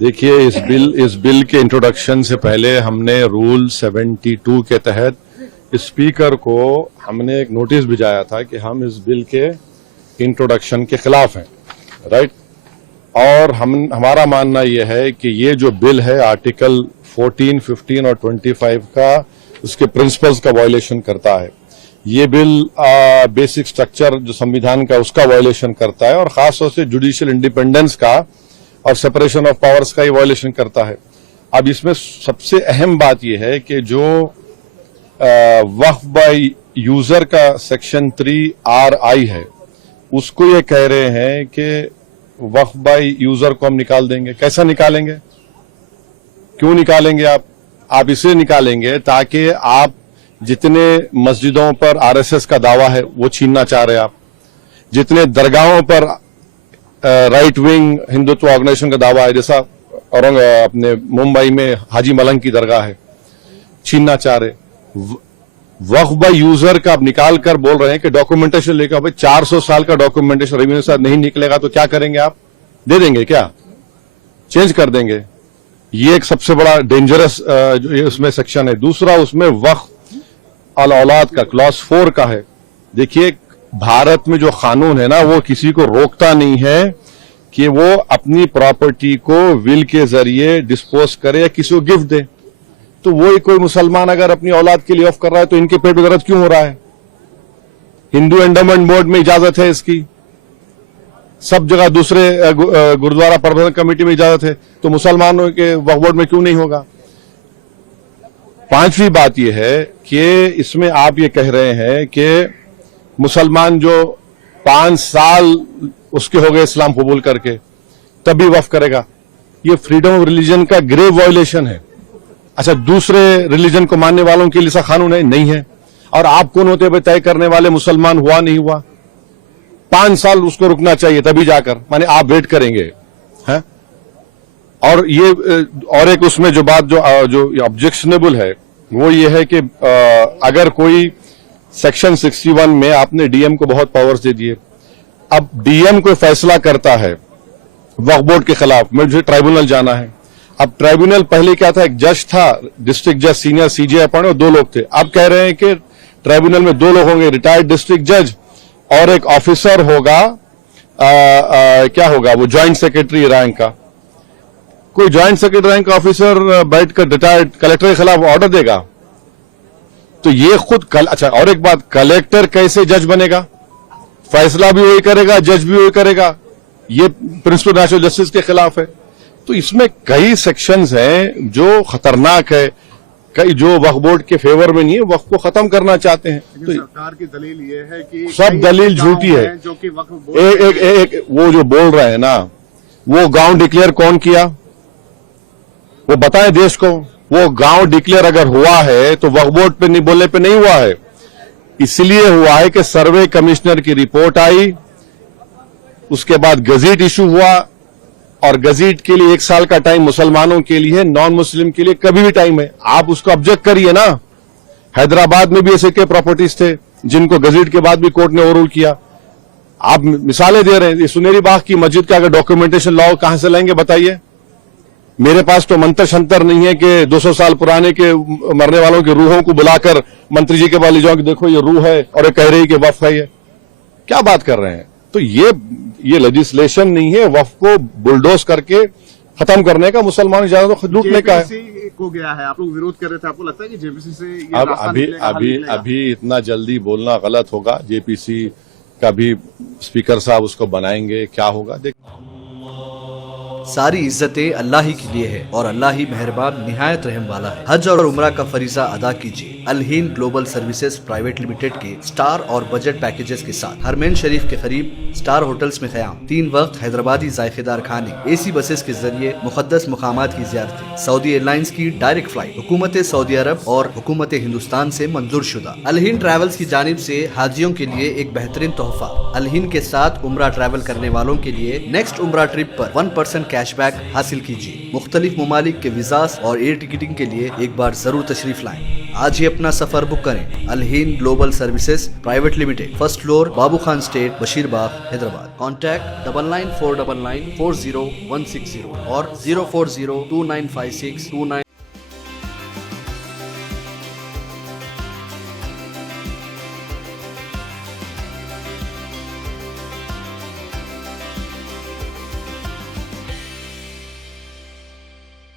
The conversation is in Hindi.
देखिए, इस बिल के इंट्रोडक्शन से पहले हमने रूल 72 के तहत स्पीकर को हमने एक नोटिस भिजाया था कि हम इस बिल के इंट्रोडक्शन के खिलाफ हैं, राइट। और हमारा मानना यह है कि ये जो बिल है आर्टिकल 14, 15 और 25 का उसके प्रिंसिपल्स का वायलेशन करता है। ये बिल बेसिक स्ट्रक्चर जो संविधान का उसका वायलेशन करता है और खासतौर से जुडिशियल इंडिपेंडेंस का और सेपरेशन ऑफ पावर्स का ये वायलेशन करता है। अब इसमें सबसे अहम बात यह है कि जो वक्फ बाय यूजर का सेक्शन 3RI है, उसको ये कह रहे हैं कि वक्फ बाय यूजर को हम निकाल देंगे। कैसा निकालेंगे, क्यों निकालेंगे? आप इसलिए निकालेंगे ताकि आप जितने मस्जिदों पर RSS का दावा है वो छीनना चाह रहे हैं, आप जितने दरगाहों पर राइट विंग हिंदुत्व ऑर्गेनाइजेशन का दावा है, जैसा अपने मुंबई में हाजी मलंग की दरगाह है, छीनना चाह रहे। वक्फ बाय यूजर का आप निकाल कर बोल रहे हैं कि डॉक्यूमेंटेशन लेकर, भाई 400 साल का डॉक्यूमेंटेशन रेवेन्यू साथ नहीं निकलेगा तो क्या करेंगे? आप दे देंगे क्या? चेंज कर देंगे? ये एक सबसे बड़ा डेंजरस जो उसमें सेक्शन है। दूसरा, उसमें वक्फ अल औलाद का क्लॉज 4 का है। देखिए, भारत में जो कानून है ना, वो किसी को रोकता नहीं है कि वो अपनी प्रॉपर्टी को विल के जरिए डिस्पोज करे या किसी को गिफ्ट दे। तो वही कोई मुसलमान अगर अपनी औलाद के लिए ऑफ कर रहा है तो इनके पेट में दर्द क्यों हो रहा है? हिंदू एंडोमेंट बोर्ड में इजाजत है इसकी, सब जगह दूसरे गुरुद्वारा प्रबंधन कमेटी में इजाजत है, तो मुसलमानों के वक्फ बोर्ड में क्यों नहीं होगा? पांचवी बात यह है कि इसमें आप ये कह रहे हैं कि मुसलमान जो 5 साल उसके हो गए इस्लाम कबूल करके तभी वक्फ करेगा। ये फ्रीडम ऑफ रिलीजन का ग्रेव वायलेशन है। अच्छा, दूसरे रिलीजन को मानने वालों के लिए ऐसा कानून है? नहीं है। और आप कौन होते हुए तय करने वाले मुसलमान हुआ नहीं हुआ? 5 साल उसको रुकना चाहिए तभी जाकर, माने आप वेट करेंगे हैं? और ये और एक उसमें जो बात जो ऑब्जेक्शनेबल है वो ये है कि अगर कोई सेक्शन 61 में आपने डीएम को बहुत पावर्स दे दिए, अब डीएम कोई फैसला करता है वक्फ बोर्ड के खिलाफ, मुझे ट्राइब्यूनल जाना है। अब ट्राइब्यूनल पहले क्या था, एक जज था, डिस्ट्रिक्ट जज, सीनियर सीजे अपॉइंट, और 2 लोग थे। अब कह रहे हैं कि ट्राइब्यूनल में 2 लोग होंगे, रिटायर्ड डिस्ट्रिक्ट जज और एक ऑफिसर होगा, क्या होगा वो, ज्वाइंट सेक्रेटरी रैंक का। कोई ज्वाइंट सेक्रेटरी रैंक का ऑफिसर बैठकर रिटायर्ड कलेक्टर के खिलाफ ऑर्डर देगा? तो ये खुद अच्छा, और एक बात, कलेक्टर कैसे जज बनेगा? फैसला भी वही करेगा, जज भी वही करेगा। ये प्रिंसिपल नेचुरल जस्टिस के खिलाफ है। तो इसमें कई सेक्शंस हैं जो खतरनाक है, कई जो वक्फ बोर्ड के फेवर में नहीं है, वक्फ को खत्म करना चाहते हैं। तो सरकार की दलील ये है कि सब दलील झूठी है। जो कि वक्फ बोर्ड एक वो जो बोल रहे हैं ना, वो गांव डिक्लेयर कौन किया, वो बताएं देश को। वो गांव डिक्लेयर अगर हुआ है तो वक्फ बोर्ड पे नहीं, बोलने पे नहीं हुआ है। इसलिए हुआ है कि सर्वे कमिश्नर की रिपोर्ट आई, उसके बाद गजीट इशू हुआ, और गजीट के लिए 1 साल का टाइम मुसलमानों के लिए, नॉन मुस्लिम के लिए कभी भी टाइम है। आप उसको ऑब्जेक्ट करिए ना। हैदराबाद में भी ऐसे के प्रॉपर्टीज थे जिनको गजीट के बाद भी कोर्ट ने ओवररूल किया। आप मिसालें दे रहे हैं। सुनेरी बाग की मस्जिद का अगर डॉक्यूमेंटेशन लाओ, कहां से लाएंगे बताइए? मेरे पास तो मंत्र शंतर नहीं है कि 200 साल पुराने के मरने वालों की रूहों को बुलाकर मंत्री जी के पास ले जाओ कि देखो ये रूह है, और ये कह रही है कि वक्फ है। ये क्या बात कर रहे हैं? तो ये लेजिस्लेशन नहीं है वक्फ को बुलडोज करके खत्म करने का, मुसलमान इजाजत लूटने का है। को गया है, आप लोग विरोध कर रहे थे, आपको लगता है कि जेपीसी से ये अभी इतना जल्दी बोलना गलत होगा। जेपीसी का भी स्पीकर साहब उसको बनाएंगे, क्या होगा देख। सारी इज्जतें अल्लाह ही के लिए है और अल्लाह ही मेहरबान निहायत रहम वाला है। हज और उम्रा का फरीजा अदा कीजिए Al Hind global services private limited के स्टार और बजट पैकेजेस के साथ। हरमैन शरीफ के करीब स्टार होटल्स में क़याम, 3 वक्त हैदराबादी जायकेदार खाने, AC बसेस के जरिए मुकद्दस मुकामात की ज़ियारतें, सऊदी एयरलाइंस की डायरेक्ट फ्लाइट, हुकूमत सऊदी अरब और हुकूमत हिंदुस्तान से मंजूर शुदा। अल हिंद ट्रैवल्स की जानिब से हाजियों के लिए एक बेहतरीन तोहफा। अल हिंद के साथ उम्रा ट्रैवल करने वालों के लिए नेक्स्ट उम्रा ट्रिप पर 1% कैशबैक हासिल कीजिए। मुख्तलिफ ममालिक के वीज़ास और एयर टिकटिंग के लिए एक बार जरूर तशरीफ लाएं। आज ही अपना सफर बुक करें। Alhind global services private limited, first floor, Babu Khan estate, Basheerbagh, Hyderabad. Contact 9949940160 और 040295629